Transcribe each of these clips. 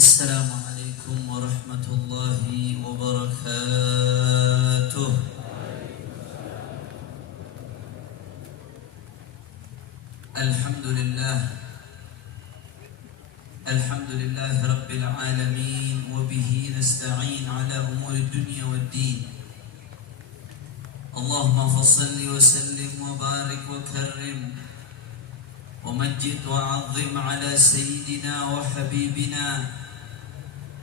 السلام عليكم ورحمة الله وبركاته. الحمد لله رب العالمين، وبه نستعين على أمور الدنيا والدين. اللهم فصل وسلم وبارك وكرم ومجد وعظم على سيدنا وحبيبنا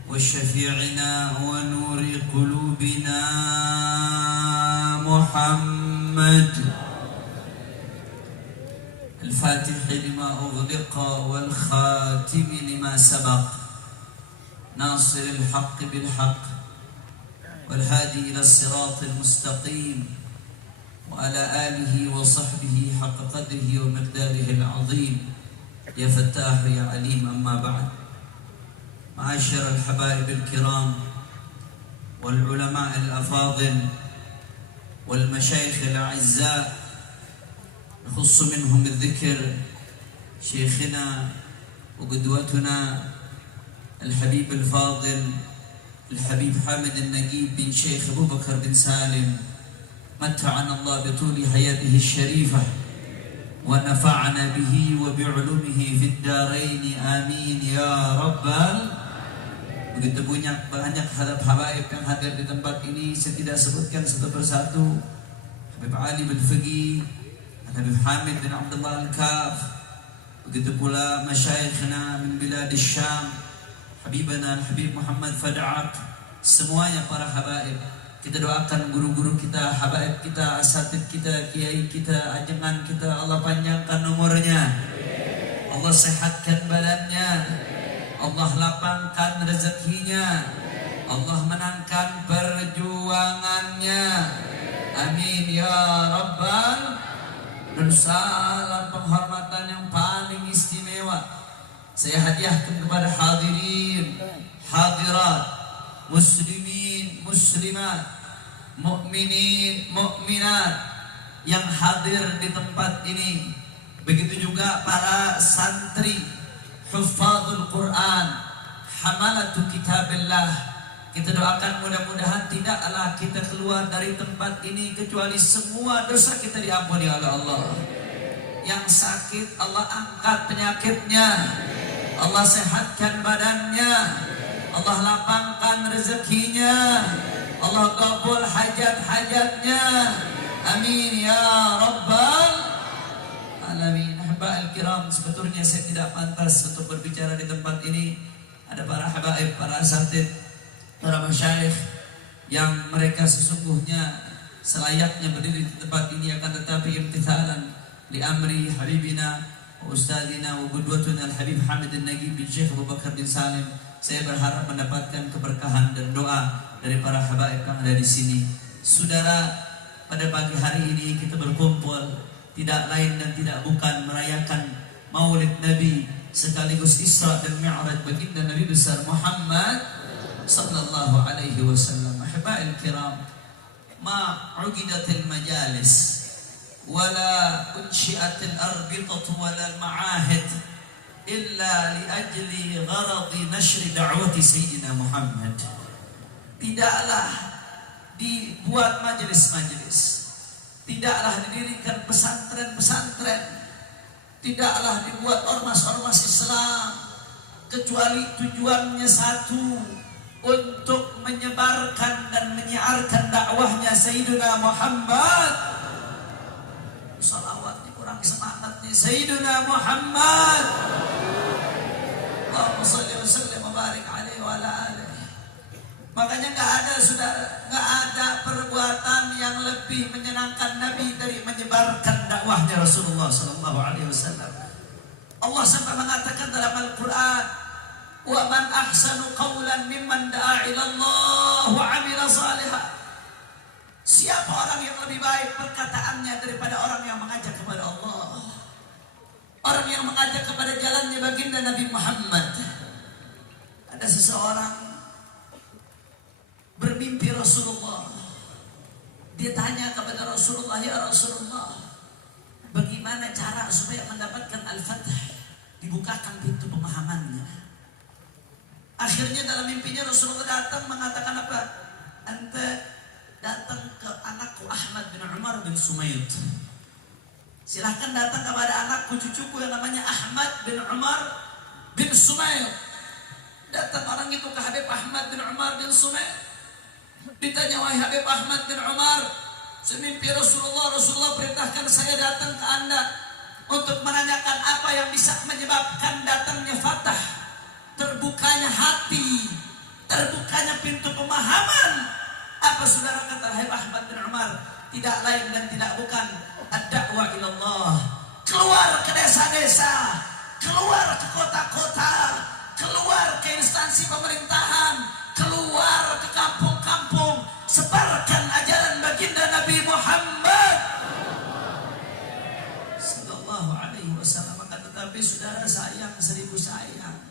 وشفيعنا ونور قلوبنا محمد الفاتح لما أغلق والخاتم لما سبق، ناصر الحق بالحق والهادي إلى الصراط المستقيم، وعلى آله وصحبه حق قدره ومقداره العظيم. يا فتاح يا عليم، أما بعد. معاشر الحبائب الكرام والعلماء الأفاضل والمشايخ الأعزاء، نخص منهم الذكر شيخنا وقدوتنا الحبيب الفاضل الحبيب حامد النجيب بن شيخ أبو بكر بن سالم، متعنا الله بطول حياته الشريفة ونفعنا به وبعلومه في الدارين، آمين يا رب. Begitu banyak habaib yang hadir di tempat ini, saya tidak sebutkan satu persatu. Habib Ali bin Faqih, Habib Hamid bin Abdullah Al-Kaf, begitu pula masyayikhna min bilad Syam, Habibana Habib Muhammad Fad'at, semuanya para habaib. Kita doakan guru-guru kita, habaib kita, asatid kita, kiai kita, ajengan kita, Allah panjangkan umurnya, Allah sehatkan badannya, Allah lapangkan rezekinya, Allah menangkan perjuangannya, amin ya rabbal. Dan salam penghormatan yang paling istimewa saya hadiahkan kepada hadirin, hadirat, muslimin, muslimat, mukminin, mukminat yang hadir di tempat ini. Begitu juga para santri, hufadzul Quran, hamalatu kitabillah. Kita doakan mudah-mudahan tidaklah kita keluar dari tempat ini kecuali semua dosa kita diampuni oleh Allah. Yang sakit Allah angkat penyakitnya, Allah sehatkan badannya, Allah lapangkan rezekinya, Allah kabul hajat-hajatnya, amin ya rabbal alamin. Habaib kiram, sebetulnya saya tidak pantas untuk berbicara di tempat ini. Ada para habaib, para asatid, para masyayikh yang mereka sesungguhnya selayaknya berdiri di tempat ini, akan tetapi imtithalan li amri habibina wa ustadina wa qudwatuna al-habib Hamid al-Nagib bin Syekh Abu Bakar bin Salim, saya berharap mendapatkan keberkahan dan doa dari para habaib yang ada di sini. Saudara, pada pagi hari ini kita berkumpul tidak lain dan tidak bukan merayakan Maulid Nabi sekaligus Isra dan Mi'raj baginda Nabi besar Muhammad sallallahu alaihi wasallam. Ahiba'il kiram, ma uqidatil majalis wala unshi'atil arbitatu wala ma'ahid illa li ajli gharadi nashri da'wati Sayyidina Muhammad. Tidaklah dibuat majelis-majelis, tidaklah didirikan pesantren-pesantren, tidaklah dibuat ormas-ormas Islam kecuali tujuannya satu, untuk menyebarkan dan menyiarkan dakwahnya Sayyidina Muhammad. Salawatnya kurang semangatnya, Sayyidina Muhammad. Allahumma shalli wa sallim wa barik alaihi wa ala alihi. Makanya enggak ada perbuatan yang lebih menyenangkan Nabi dari menyebarkan dakwahnya Rasulullah sallallahu alaihi wasallam. Allah sampai mengatakan dalam Al-Qur'an, wa man ahsanu qawlan mimman da'a ila Allah wa 'amila shalihan. Siapa orang yang lebih baik perkataannya daripada orang yang mengajak kepada Allah, orang yang mengajak kepada jalannya baginda Nabi Muhammad. Ada seseorang bermimpi Rasulullah. Dia tanya kepada Rasulullah, ya Rasulullah, bagaimana cara supaya mendapatkan Al-Fatih, dibukakan pintu pemahamannya. Akhirnya dalam mimpinya Rasulullah datang mengatakan apa? Anta datang ke anakku Ahmad bin Umar bin Sumaid. Silahkan datang kepada anakku cucuku yang namanya Ahmad bin Umar bin Sumaid. Datang orang itu ke Habib Ahmad bin Umar bin Sumaid. Ditanya, wahai Habib Ahmad bin Umar, semimpi Rasulullah perintahkan saya datang ke anda untuk menanyakan apa yang bisa menyebabkan datangnya fatah, terbukanya hati, terbukanya pintu pemahaman. Apa saudara kata Habib Ahmad bin Umar? Tidak lain dan tidak bukan ad-da'wah ilallah. Keluar ke desa-desa, keluar ke kota-kota, keluar ke instansi pemerintahan, keluar ke kampung-kampung, sebarkan ajaran baginda Nabi Muhammad sallallahu alaihi wasallam. Tetapi saudara sayang, seribu sayang,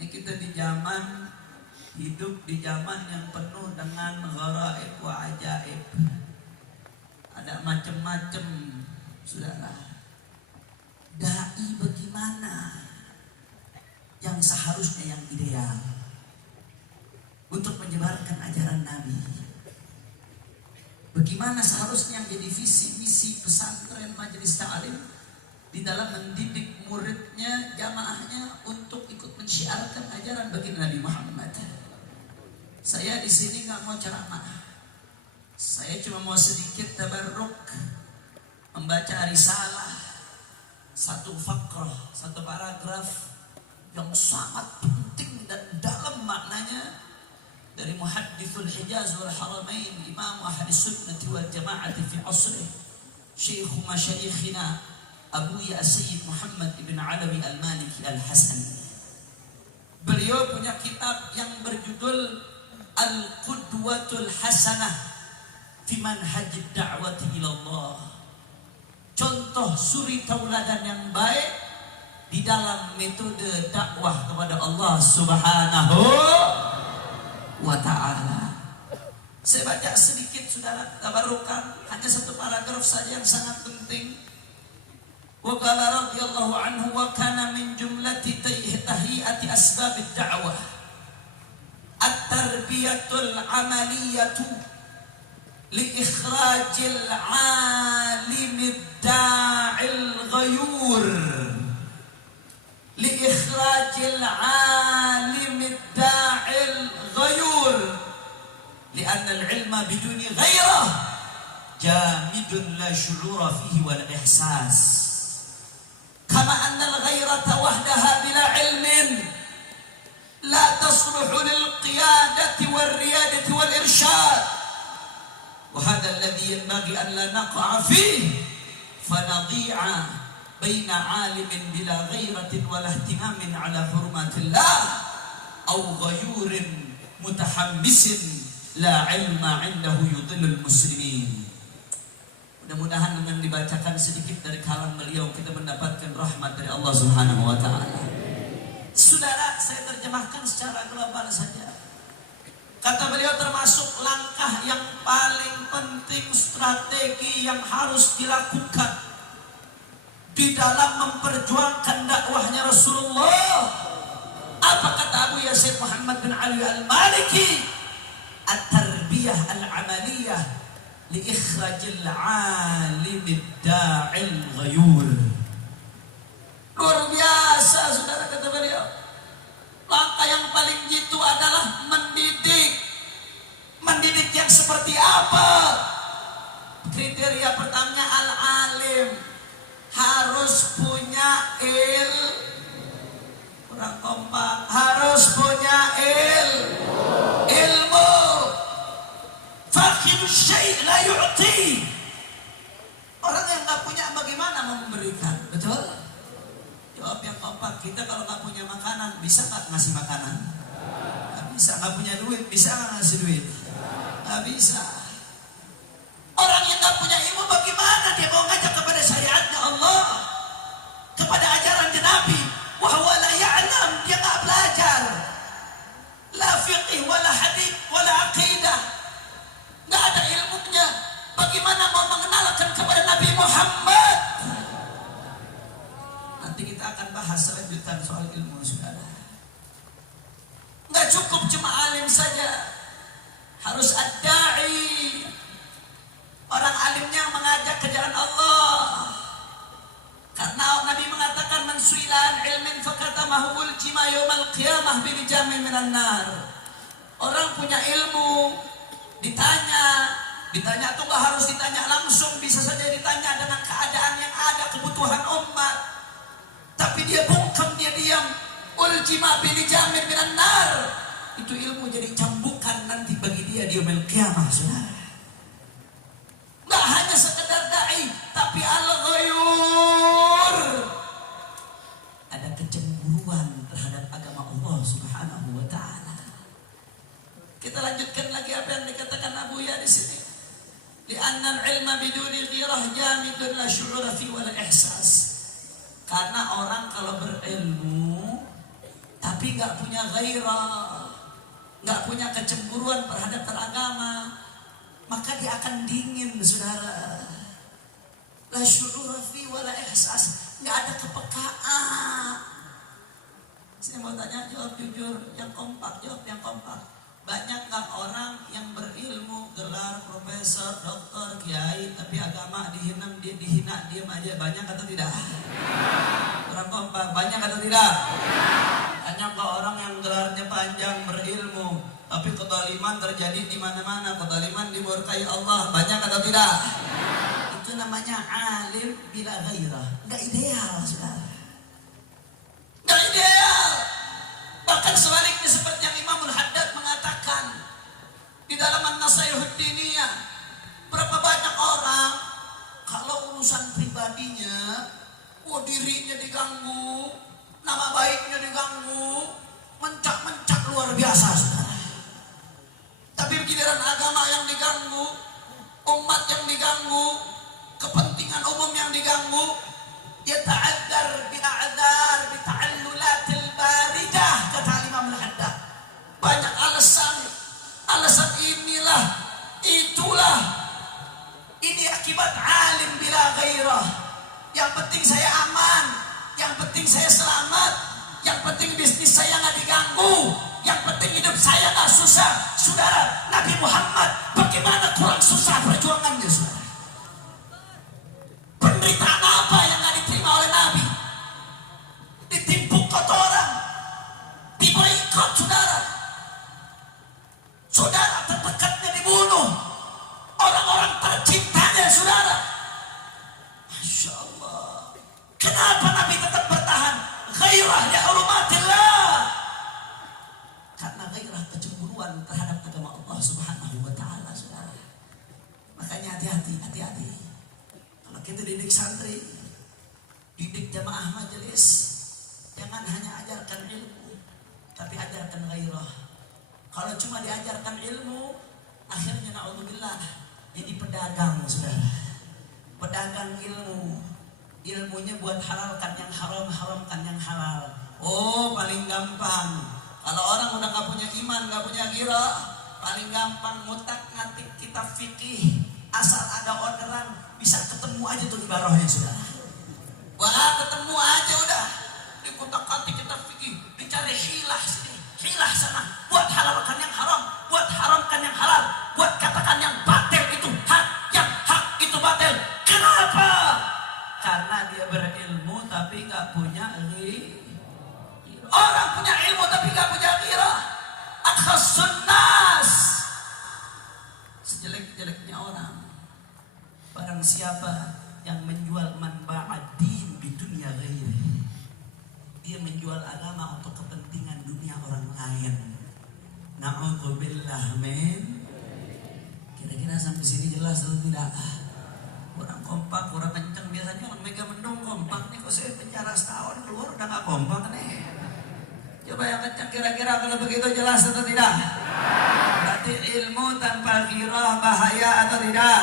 ini kita di zaman, hidup di zaman yang penuh dengan gharaib wa ajaib. Ada macam-macam saudara. Dai bagaimana yang seharusnya yang ideal untuk menyebarkan ajaran Nabi? Bagaimana seharusnya yang jadi visi misi pesantren majelis ta'lim di dalam mendidik muridnya, jamaahnya untuk ikut mensyiarkan ajaran baginda Nabi Muhammad. Saya di sini nggak mau ceramah. Saya cuma mau sedikit tabarruk membaca risalah, satu fakrah, satu paragraf yang sangat penting dan dalam maknanya dari Muhaddithul Hijaz wal Haramain, Imam Ahli Sunnah wal Jamaah fi asrih, Syekh Masyayikhina Abu Ya Sayyid Muhammad ibn Alawi Al-Maliki Al-Hasani. Beliau punya kitab yang berjudul Al-Qudwatul Hasanah fi manhaj da'wati ilallah. Contoh suri tauladan yang baik di dalam metode dakwah kepada Allah Subhanahu wa ta'ala. Saya baca sedikit saudara, tabarukan, hanya satu paragraf saja yang sangat penting. Wa qala radhiyallahu anhu wa kana min jumlati tahiyati asbab ad-da'wah at-tarbiyatul amaliyatu li ikhrajil alimid da'il ghayur li ikhrajil alimid da'il ghayur li'anna al-ilma biduni ghayrah jamidun la syu'ura fihi wal ihsas kama anna al-ghayrata wahdaha bila ilmin la tasluhu lil qiyadati wal riyadati wal irsyad وهذا الذي ينبغي أن لا نقع فيه فنضيع بين عالم بلا غيرة ولا اهتمام على حرمات الله أو غيور متحمس لا علم عنده يضل المسلمين. Mudah-mudahan dengan dibacakan sedikit dari kalam beliau kita mendapatkan rahmat dari Allah Subhanahu wa taala. Saudara, saya terjemahkan secara global saja. Kata beliau, termasuk langkah yang paling penting, strategi yang harus dilakukan di dalam memperjuangkan dakwahnya Rasulullah. Apa kata Abu Yazid Muhammad bin Ali Al-Maliki? At-tarbiyah al-amaliyah li ikhrajil alimid da'il ghayur. Luar biasa saudara, kata beliau. Langkah yang paling jitu adalah mendidik. Mendidik yang seperti apa? Kriteria pertamanya al-alim, harus punya kurang kompak, harus punya ilmu. Faqidu syai' la yu'ti. Orang yang nggak punya bagaimana mau memberikan? Betul? Jawab yang kompak. Kita kalau nggak punya makanan, bisa nggak ngasih makanan? Nggak bisa. Nggak punya duit, bisa nggak ngasih duit? Nggak bisa. Orang yang nggak punya ilmu, bagaimana dia mau ngajak kepada syariatnya Allah, kepada ajaran Nabi? Wahwa la ya'lam, dia nggak belajar, la fiqih, wala hadith, wala aqidah, nggak ada ilmunya. Bagaimana mau mengenalkan kepada Nabi Muhammad? Nanti kita akan bahas selanjutan soal ilmu saudara. cuma alim saja. Harus ad-da'i, orang alimnya mengajak ke jalan Allah. Karena Nabi mengatakan man su'ilan ilmin fakatamahu uljima yaumal qiyamah bilijamin minan nar. Orang punya ilmu ditanya tuh gak harus ditanya langsung, bisa saja ditanya dengan keadaan yang ada, kebutuhan umat. Tapi dia bungkam, dia diam. Uljima bilijamin minan nar. Itu ilmu jadi cambukan nanti bagi dia di yaumil qiyamah, saudara. Nggak hanya sekedar dai, tapi al-ghayur, ada kecemburuan terhadap agama Allah Subhanahu wa taala. Kita lanjutkan lagi apa yang dikatakan Abu Ya di sini. Li'anna al-ilma biduni ghirah jamidun la syu'ura fi wal ihsas. Karena orang kalau berilmu tapi nggak punya ghairah, nggak punya kecemburuan terhadap beragama, maka dia akan dingin, saudara. La syu'ura fi wala ihsas, nggak ada kepekaan. Saya mau tanya, jawab jujur, yang kompak, jawab yang kompak. Banyak nggak orang yang berilmu, gelar profesor, doktor, kiai, tapi agama dihina, dia dihina, diam aja. Banyak atau tidak? Orang kompak, banyak atau tidak? Banyak nggak orang yang gelarnya panjang, berilmu, tapi kezaliman terjadi di mana-mana, kezaliman dimurkai Allah. Banyak atau tidak? Itu namanya alim bila ghairah. Nggak ideal, saudara. Nggak ideal. Bahkan sebaliknya, seperti yang Imamul Haddad mengatakan di dalam An-Nasaihud Diniyah, berapa banyak orang kalau urusan pribadinya, dirinya diganggu, nama baiknya diganggu, mencak-mencak luar biasa, saudara. Tapi giliran agama yang diganggu, umat yang diganggu, kepentingan umum yang diganggu, dia ta'adzar bi'a'dzar bita'allulatil baridah, kata Imam Al-Haddad. Banyak alasan inilah, itulah. Ini akibat alim bila ghairah. Yang penting saya aman, yang penting saya selamat, yang penting bisnis saya nggak diganggu, yang penting hidup saya nggak susah. Saudara, Nabi Muhammad bagaimana kurang susah perjuangannya, saudara? Penderitaan apa yang nggak diterima oleh Nabi? Ditimpuk kotoran, diboikot, saudara. Saudara terdekatnya dibunuh, orang-orang tercintanya, saudara. Masya Allah. Kenapa Nabi tetap bertahan? Ghairah ya hurumatillah. Karena ghairah, kecemburuan terhadap agama Allah Subhanahu wa taala, saudara. Makanya hati-hati. Kalau kita didik santri, didik jamaah majelis, jangan hanya ajarkan ilmu, tapi ajarkan ghairah. Kalau cuma diajarkan ilmu, akhirnya na'udzubillah jadi pedagang, saudara. Pedagang ilmu. Ilmunya buat halalkan yang haram, haramkan yang halal. Oh, paling gampang. Kalau orang udah gak punya iman, gak punya ghirah, paling gampang ngutak-ngatik kitab fikih. Asal ada orderan, bisa ketemu aja tuh ibarahnya, saudara. Wah, ketemu aja udah. Dikutak-ngatik kitab fikih, dicari hilah sini, hilah sana. Buat halalkan yang haram, buat haramkan yang halal, buat katakan yang batil itu hak, yang hak itu batil. Kenapa? Karena dia berilmu tapi gak punya ghirah. Orang punya ilmu tapi gak punya ghirah. Akhassun nas, sejelek-jeleknya orang, barang siapa yang menjual manba'ad-din di dunia ghairi, dia menjual agama untuk kepentingan dunia orang lain. Na'udzubillah min. Kira-kira sampai sini jelas atau tidak? Kurang kompak, kurang kenceng. Biasanya orang mega mendung kompak nih, kok saya penjara setahun keluar udah gak kompak nih. Coba yang kenceng kira-kira kalau begitu jelas atau tidak? Berarti ilmu tanpa ghirah bahaya atau tidak?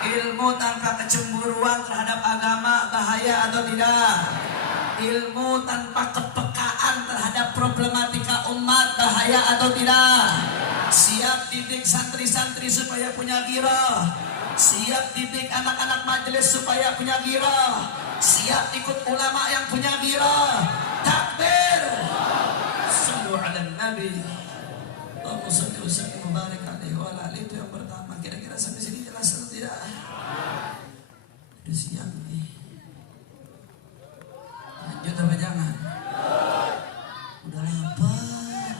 Ilmu tanpa kecemburuan terhadap agama bahaya atau tidak? Ilmu tanpa kepekaan terhadap problematika umat bahaya atau tidak? Siap didik santri-santri supaya punya ghirah. Siap didik anak-anak majelis supaya punya ghirah. Siap ikut ulama yang punya ghirah. Takbir. Sallu ala Nabi. barik alaihi wa ala alihi. Itu yang pertama. Kira-kira sampai sini jelas atau tidak? Udah siang nih. Lanjut apa jangan? Udah lapar.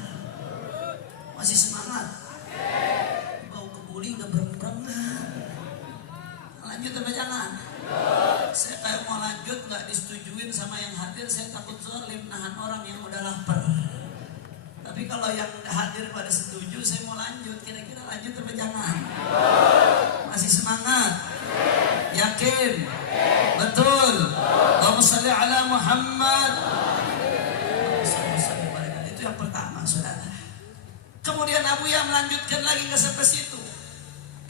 Masih semangat? Bau kebuli udah bereng-berengan. Lanjut apa jangan? Saya kayak mau lanjut nggak disetujuin sama yang hadir. Saya takut zalim nahan orang yang udah lapar. Tapi kalau yang hadir pada setuju, saya mau lanjut. Kira-kira lanjut apa jangan? Masih semangat? Yakin? Betul? Allahumma shalli ala Muhammad. Itu yang pertama, saudara. Kemudian Abu Yah melanjutkan lagi ke sampai situ.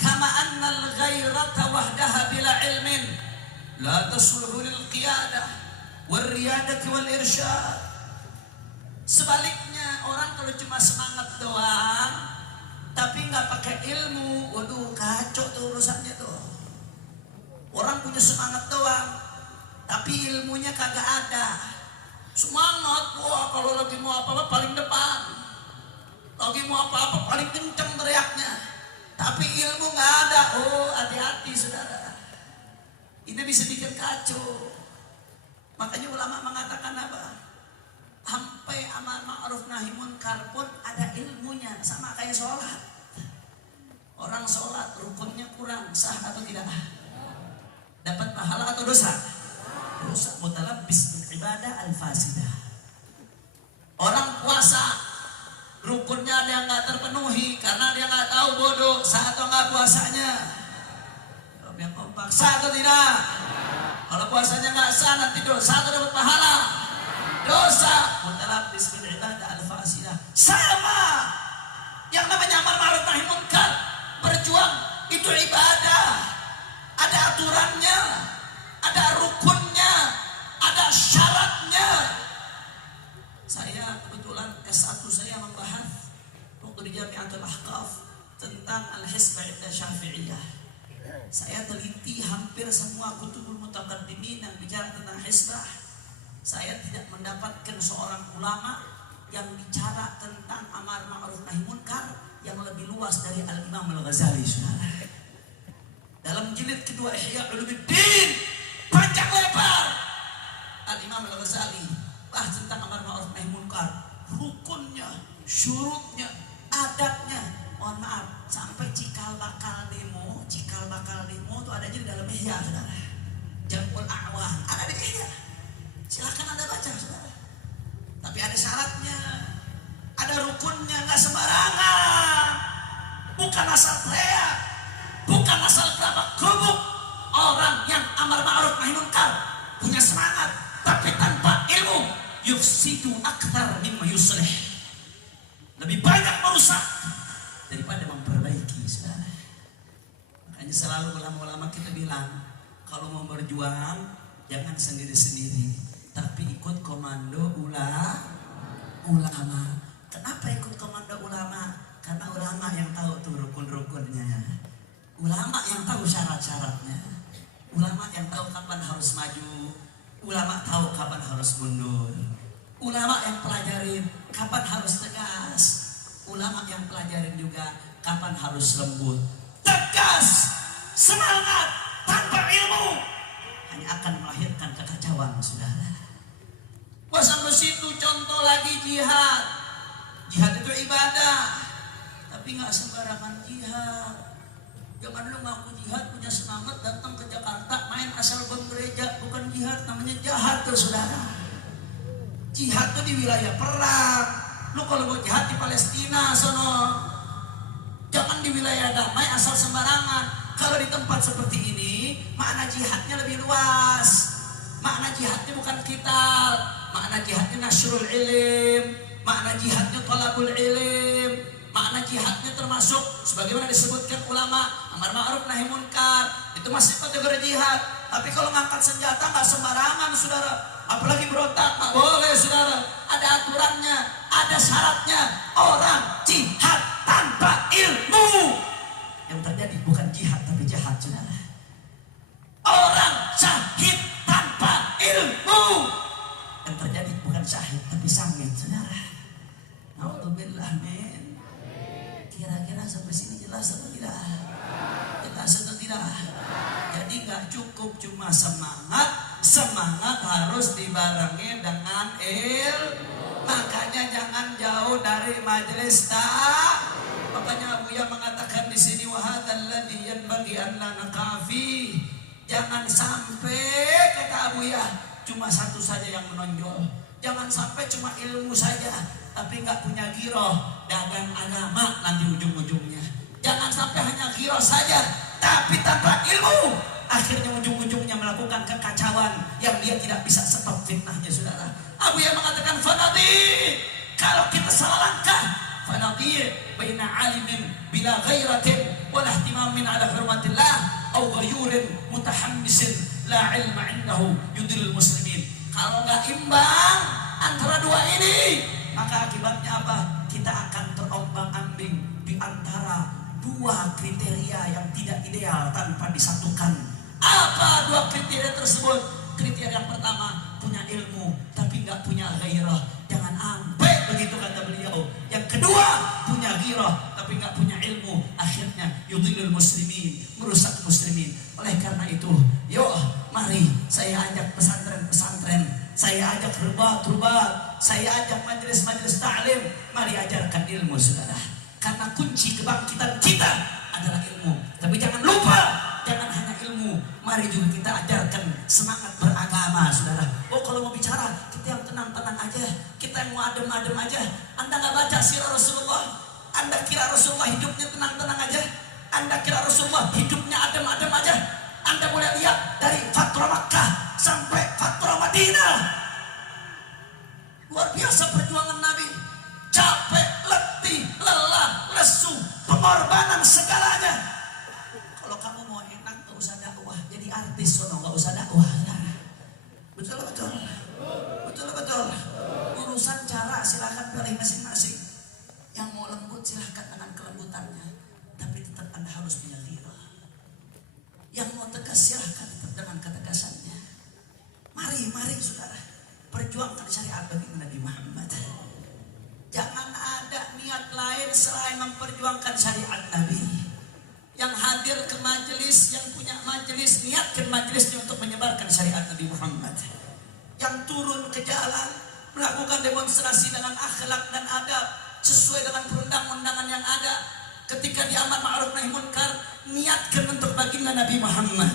Kama annal ghairata wahdaha bila ilmin la tasluhu lil qiyadah wal riyadati wal irsyad. Sebaliknya, orang kalau cuma semangat doang tapi nggak pakai ilmu, waduh kacau tuh urusannya tuh. Orang punya semangat doang tapi ilmunya kagak ada. Semangat, wah kalau lagi mau apa-apa paling depan, lagi mau apa-apa paling kenceng teriaknya, tapi ilmu nggak ada. Oh hati-hati saudara, ini bisa bikin kacau. Makanya ulama mengatakan apa? Sampai amar ma'ruf nahi munkar pun ada ilmunya, sama kayak sholat. Orang sholat rukunnya kurang, sah atau tidak? Dapat pahala atau dosa? Dosa. Mutalabbis bil ibadah al-fasidah. Orang puasa rukunnya dia nggak terpenuhi karena dia nggak tahu bodoh sah atau nggak puasanya. Yang kompak, sah atau tidak? Kalau puasanya nggak sah nanti dosa atau dapat pahala? Dosa. Mutalabbis bil ibadah al-fasidah. Sama yang namanya amar ma'ruf nahi munkar, berjuang itu ibadah. Ada aturannya, ada rukunnya, ada syaratnya. Saya kebetulan S1 saya membahas waktu di Jami'atul Ahqaf tentang al-hisbah inda Syafi'iyah. Saya teliti hampir semua kutubul mutaqaddimin yang bicara tentang hisbah. Saya tidak mendapatkan seorang ulama yang bicara tentang amar ma'ruf nahi munkar yang lebih luas dari Al-Imam Al-Ghazali, saudara. Dalam jilid kedua Ihya Ulumuddin, panjang lebar, Al-Imam Al-Ghazali bahas tentang amar ma'ruf nahi munkar, rukunnya, syurutnya, adabnya. Mohon maaf, sampai cikal bakal demo itu adanya di dalam Ihya, saudara. Jamul A'wan ada di Ihya. Silakan Anda baca, saudara. Tapi ada syaratnya, ada rukunnya, nggak sembarangan. Bukan asal teriak, bukan asal kerabak kerubuk. Orang yang amar ma'ruf nahi munkar punya semangat, tapi tanpa ilmu, yufsidu akthar mimma yuslih. Lebih banyak merusak daripada memperbaiki, saudara. Makanya selalu ulama-ulama kita bilang, kalau mau berjuang jangan sendiri-sendiri, tapi ikut komando ulama. Kenapa ikut komando ulama? Karena ulama yang tahu tuh rukun-rukunnya, ulama yang tahu syarat-syaratnya, ulama yang tahu kapan harus maju, ulama tahu kapan harus mundur, ulama yang pelajarin kapan harus tegas, ulama yang pelajarin juga kapan harus lembut. Tegas, semangat tanpa ilmu hanya akan melahirkan kekacauan, saudara. Wah, sampai situ contoh lagi jihad. Jihad itu ibadah, tapi nggak sembarangan jihad. Jangan lu ngaku jihad punya semangat datang ke Jakarta main asal bom gereja, bukan jihad, namanya jahat tuh, saudara. Jihad tuh di wilayah perang. Lu kalau mau jihad di Palestina sono, jangan di wilayah damai asal sembarangan. Kalau di tempat seperti ini, makna jihadnya lebih luas. Makna jihadnya bukan qital, makna jihadnya nasrul ilim, makna jihadnya talabul ilim, makna jihadnya termasuk sebagaimana disebutkan ulama, amar ma'ruf nahi munkar, itu masih kategori jihad. Tapi kalau ngangkat senjata nggak sembarangan, saudara. Apalagi berontak, nggak boleh, saudara. Ada aturannya, ada syaratnya. Orang jihad tanpa ilmu, yang terjadi bukan jihad tapi jahat, saudara. Orang syahid tanpa ilmu, yang terjadi bukan syahid tapi sangit, saudara. Alhamdulillah, men. Kira-kira cukup cuma semangat. Semangat harus dibarengi dengan makanya jangan jauh dari majelis makanya Buya mengatakan di sini wahadzal ladzi yanbaghi an la naqafi. Jangan sampai kata Buya cuma satu saja yang menonjol. Jangan sampai cuma ilmu saja tapi nggak punya giroh dagang agama nanti ujung-ujungnya. Jangan sampai hanya giroh saja tapi tanpa ilmu, akhirnya ujung-ujungnya melakukan kekacauan yang dia tidak bisa stop fitnahnya, saudara. Abu yang mengatakan fanadhi, kalau kita salah langkah, fanadhi baina alimin bila ghairatin wala ihtimamin ala hurmatillah aw ghayurin mutahammisin la ilma indahu yudilul muslimin. Kalau nggak imbang antara dua ini, maka akibatnya apa? Kita akan terombang-ambing di antara dua kriteria yang tidak ideal tanpa disatukan. Apa dua kriteria tersebut? Kriteria yang pertama, punya ilmu tapi nggak punya gairah. Jangan sampai begitu kata beliau. Yang kedua, punya gairah tapi nggak punya ilmu. Akhirnya yudhilul muslimin, merusak muslimin. Oleh karena itu, yuk mari saya ajak pesantren-pesantren, saya ajak rubat-rubat, saya ajak majelis-majelis ta'lim. Mari ajarkan ilmu, saudara. Karena kunci kebangkitan kita adalah ilmu. Tapi jangan lupa, jangan hanya ilmu. Mari juga kita ajarkan semangat beragama, saudara. Oh, kalau mau bicara, kita yang tenang-tenang aja. Kita yang mau adem-adem aja. Anda nggak baca sirah Rasulullah? Anda kira Rasulullah hidupnya tenang-tenang aja? Anda kira Rasulullah hidupnya adem-adem aja? Anda boleh lihat dari Fatrah Makkah sampai Fatrah Madinah. Luar biasa perjuangan Nabi. Capek, letih, lelah, lesu, pengorbanan segalanya. Kalau kamu mau enak gak usah dakwah, jadi artis sono, gak usah dakwah. Betul. Urusan cara silahkan pilih masing-masing. Yang mau lembut silahkan dengan kelembutannya, tapi tetap Anda harus punya ghirah. Yang mau tegas silahkan tetap dengan ketegasannya. Mari saudara, perjuangkan syariat bagi Nabi Muhammad. Jangan ada niat lain selain memperjuangkan syariat Nabi. Yang hadir ke majelis, yang punya majelis, niatkan majelisnya untuk menyebarkan syariat Nabi Muhammad. Yang turun ke jalan, melakukan demonstrasi dengan akhlak dan adab sesuai dengan perundang-undangan yang ada. Ketika di amar ma'ruf nahi munkar, niatkan untuk baginda Nabi Muhammad.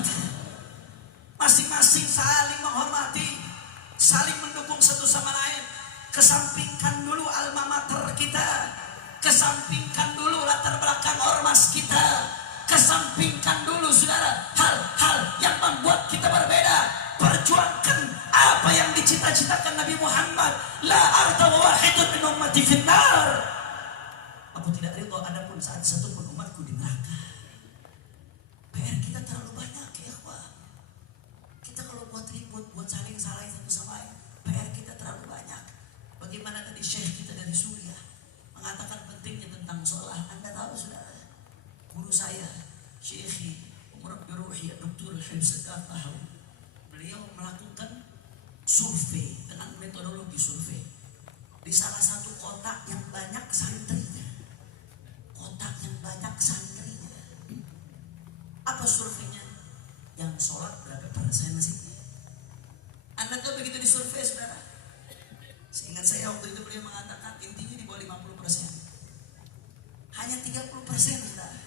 Masing-masing saling menghormati, saling mendukung satu sama lain. Kesampingkan dulu alma mater kita, kesampingkan dulu latar belakang ormas kita, kesampingkan dulu saudara hal-hal yang membuat kita berbeda. Perjuangkan apa yang dicita-citakan Nabi Muhammad. La arta wahidun min ummati finnar. Aku tidak ridho adapun saat satu pun umatku di neraka. PR kita terlalu banyak ya, ikhwah. Kita kalau buat ribut, buat saling salahin satu sama lain, PR kita terlalu banyak. Bagaimana tadi syekh kita dari Suriah mengatakan pentingnya tentang sholat. Anda tahu saudara, guru saya Syekhi Umrabbi Ruhi Dr. Al-Hibs Al-Tahawi, beliau melakukan survei dengan metodologi survei di salah satu kota yang banyak santrinya. Apa surveinya? Yang sholat berapa persen sih? Anda tahu begitu di survei saudara? Seingat saya waktu itu beliau mengatakan intinya di bawah 50%. Hanya 30% saudara.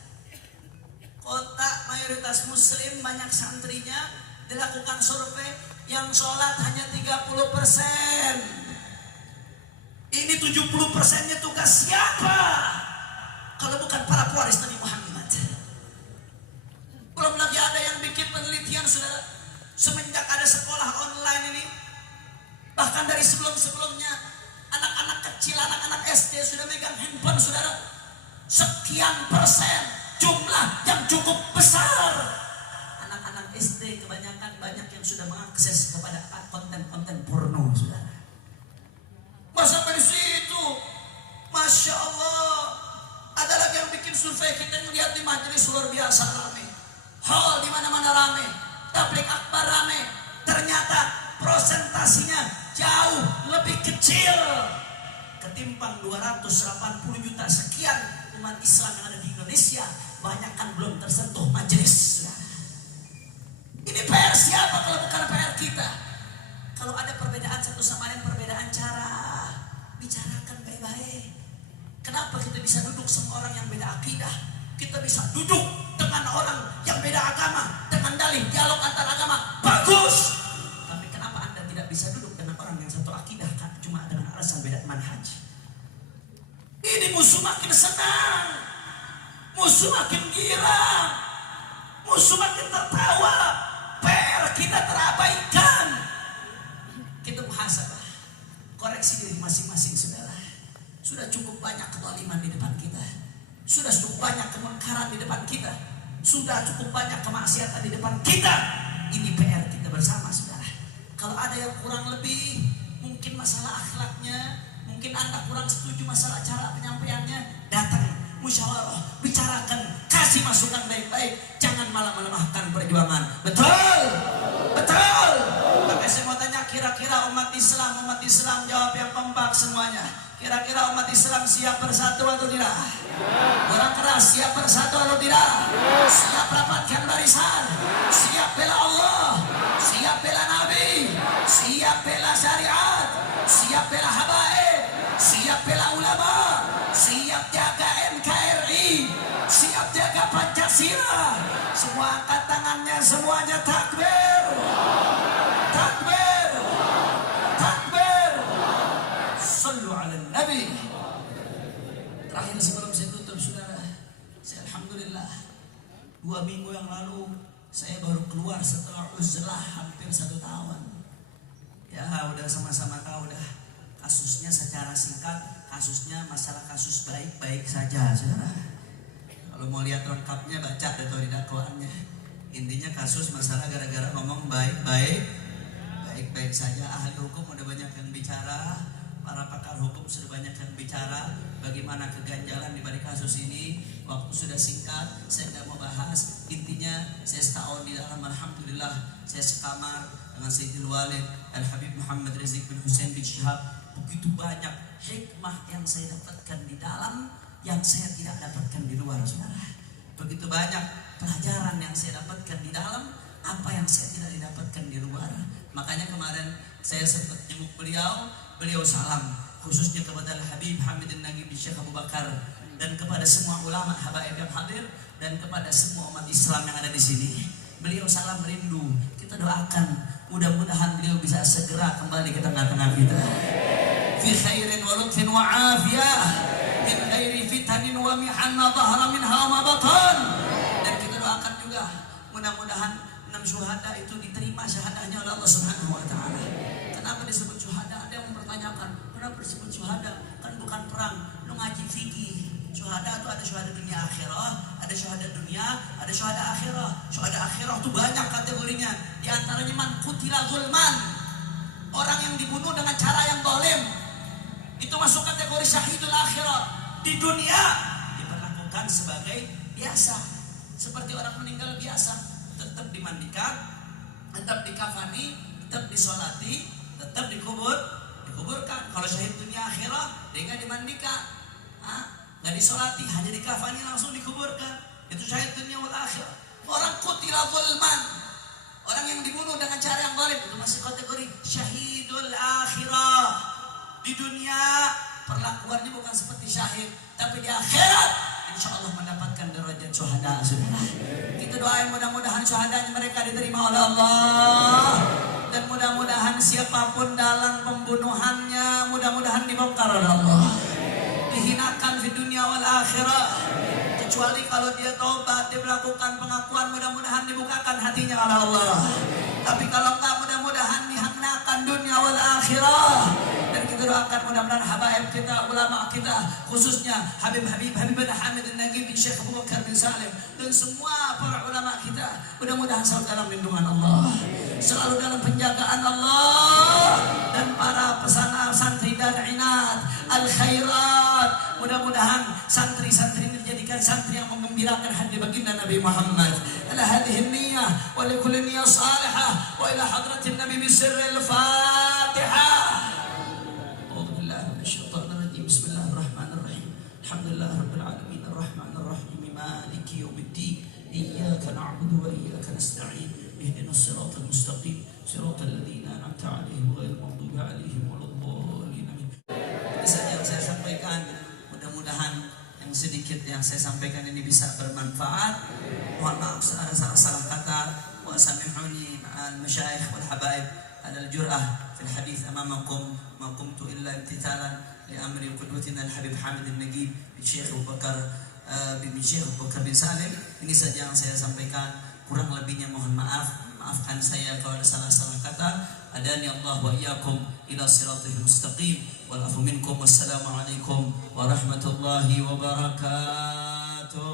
Kota mayoritas muslim banyak santrinya, dilakukan survei yang sholat hanya 30%. Ini 70%-nya tugas siapa? Kalau bukan para pewaris Nabi Muhammad. Belum lagi ada yang bikin penelitian saudara. Semenjak ada sekolah online ini, bahkan dari sebelum-sebelumnya, anak-anak kecil, anak-anak SD sudah megang handphone saudara. Sekian persen jumlah yang cukup besar. Anak-anak SD kebanyakan banyak yang sudah mengakses kepada konten-konten porno saudara. Masa dari situ, Masya Allah, ada lagi yang bikin survei. Kita melihat di majelis luar biasa ramai, hall di mana-mana ramai, tablik akbar ramai. Ternyata prosentasinya jauh lebih kecil ketimbang 280 juta sekian umat Islam yang ada di Indonesia. Banyak kan belum tersentuh majelis. Ini Ini PR siapa kalau bukan PR kita? Kalau ada perbedaan satu sama lain, perbedaan cara, bicarakan baik-baik. Kenapa kita bisa duduk sama orang yang beda akidah? Kita bisa duduk dengan orang yang beda agama, dengan dalih dialog antar agama, bagus. Tapi kenapa Anda tidak bisa duduk dengan orang yang satu akidah kan cuma dengan alasan beda manhaj? Ini musuh makin senang, musuh makin girang, musuh makin tertawa. PR kita terabaikan. Kita muhasabah, koreksi diri masing-masing saudara. Sudah cukup banyak kezaliman di depan kita, sudah cukup banyak kemungkaran di depan kita, sudah cukup banyak kemaksiatan di depan kita. Ini PR kita bersama saudara. Kalau ada yang kurang lebih, mungkin masalah akhlaknya, mungkin Anda kurang setuju masalah cara penyampaiannya, datang musyawarah, bicarakan, kasih masukan baik-baik, jangan malah melemahkan perjuangan. Betul, betul. Maka saya mau tanya, kira-kira umat Islam jawab yang kompak semuanya. Kira-kira umat Islam siap bersatu atau tidak? Orang keras, siap bersatu atau tidak? Siap rapatkan barisan, siap bela Allah, siap bela Nabi, siap bela syariat, siap bela habaib, siap bela ulama, siap jaga NKRI, siap jaga Pancasila. Semua angkat tangannya, semuanya takbir, takbir, takbir. Sallu ala Nabi. Terakhir sebelum saya tutup saudara, saya alhamdulillah 2 minggu yang lalu saya baru keluar setelah uzlah hampir 1 tahun. Ya udah sama-sama tahu dah kasusnya secara singkat, kasusnya masalah kasus baik-baik saja saudara. Kalau mau lihat lengkapnya baca atau di dakwaannya. Intinya kasus masalah gara-gara ngomong baik-baik saja. Ahli hukum udah banyak yang bicara, para pakar hukum sudah banyak yang bicara bagaimana keganjalan di balik kasus ini. Waktu sudah singkat, saya tidak mau bahas. Intinya saya setahun di dalam, alhamdulillah saya sekamar dengan Sayyidul Walid Al-Habib Muhammad Rizik bin Hussein bin Syihab. Begitu banyak hikmah yang saya dapatkan di dalam yang saya tidak dapatkan di luar saudara. Begitu banyak pelajaran yang saya dapatkan di dalam, apa yang saya tidak didapatkan di luar. Makanya kemarin saya sempat jenguk beliau salam khususnya kepada Al-Habib Hamid An-Nagib Syekh Abu Bakar dan kepada semua ulama habaib yang hadir dan kepada semua umat Islam yang ada di sini. Beliau salam rindu. Kita doakan mudah-mudahan beliau bisa segera kembali ke tengah-tengah kita. Fi khairin wa lutfin wa afiyah, min ghairi fitanin wa mihanna dhahra minha wa ma batan. Dan kita doakan juga mudah-mudahan 6 syuhada itu diterima syahadahnya oleh Allah Subhanahu wa taala. Kenapa disebut syuhada? Ada yang mempertanyakan, kenapa disebut syuhada? Kan bukan perang. Lu ngaji fikih. Syuhada itu ada syuhada dunia akhirah, ada syuhada dunia, ada syuhada akhirah. Syuhada akhirah itu banyak kategorinya. Di antaranya man qutila zulman. Orang yang dibunuh dengan cara yang zalim. Itu masuk kategori syahidul akhirah. Di dunia diperlakukan sebagai biasa. Seperti orang meninggal biasa, tetap dimandikan, tetap dikafani, tetap disolati, tetap dikuburkan. Kalau syahid dunia akhirah, dia nggak dimandikan, nggak disolati, hanya dikafani langsung dikuburkan. Itu syahid dunia wal akhirah. Orang qutila zulman, orang yang dibunuh dengan cara yang zalim, itu masih kategori syahidul akhirah. Di dunia perlakuannya bukan seperti syahid, tapi di akhirat insya Allah mendapatkan derajat syuhada saudara. Kita doain mudah-mudahan syuhadanya mereka diterima oleh Allah, dan mudah-mudahan siapapun dalam pembunuhannya mudah-mudahan dibongkar oleh Allah, dihinakan di dunia wal akhirah. Kecuali kalau dia taubat, dia melakukan pengakuan, mudah-mudahan dibukakan hatinya oleh Allah. Tapi kalau enggak, mudah-mudahan dihinakan dunia wal akhirah. Dan kita doakan mudah-mudahan habaib kita, ulama kita, khususnya Habib bin Hamid An-Nagib bin Syekh Abu Bakar bin Salim, dan semua para ulama kita, mudah-mudahan selalu dalam lindungan Allah, selalu dalam penjagaan Allah. Dan para pesantren santri dan inat al-khairat, mudah-mudahan santri-santri ini dijadikan santri yang menggembirakan hati baginda Nabi Muhammad. Ala hadhihi niyyah wa li kulli niyyah salihah wa ila hadratin Nabi bi sirril Fatihah. Bismillahirrahmanirrahim. Alhamdulillah rabbil alamin arrahmanir rahim maliki yaumiddin. Iyyaka na'budu wa iyyaka nasta'in. اهدنا الصراط المستقيم صراط الذين أنعمت عليهم غير المغضوب عليهم ولا الضالين. Yang saya sampaikan, mudah-mudahan yang sedikit yang saya sampaikan ini bisa bermanfaat. Mohon maaf salah kata. Wa samihuni ma'al masyayikh wal habaib ala al-jur'ah fil hadith amamakum ma qumtu illa imtithalan li amri qudwatina al-habib Hamid al-Nagib bin Syekh Abu Bakar bin Salim. Ini saja yang saya sampaikan, kurang lebihnya mohon maaf. Maafkan saya kalau ada salah-salah kata. Adani Allah wa iyyakum ila siratal mustaqim wal afu minkum. Wassalamualaikum warahmatullahi wabarakatuh.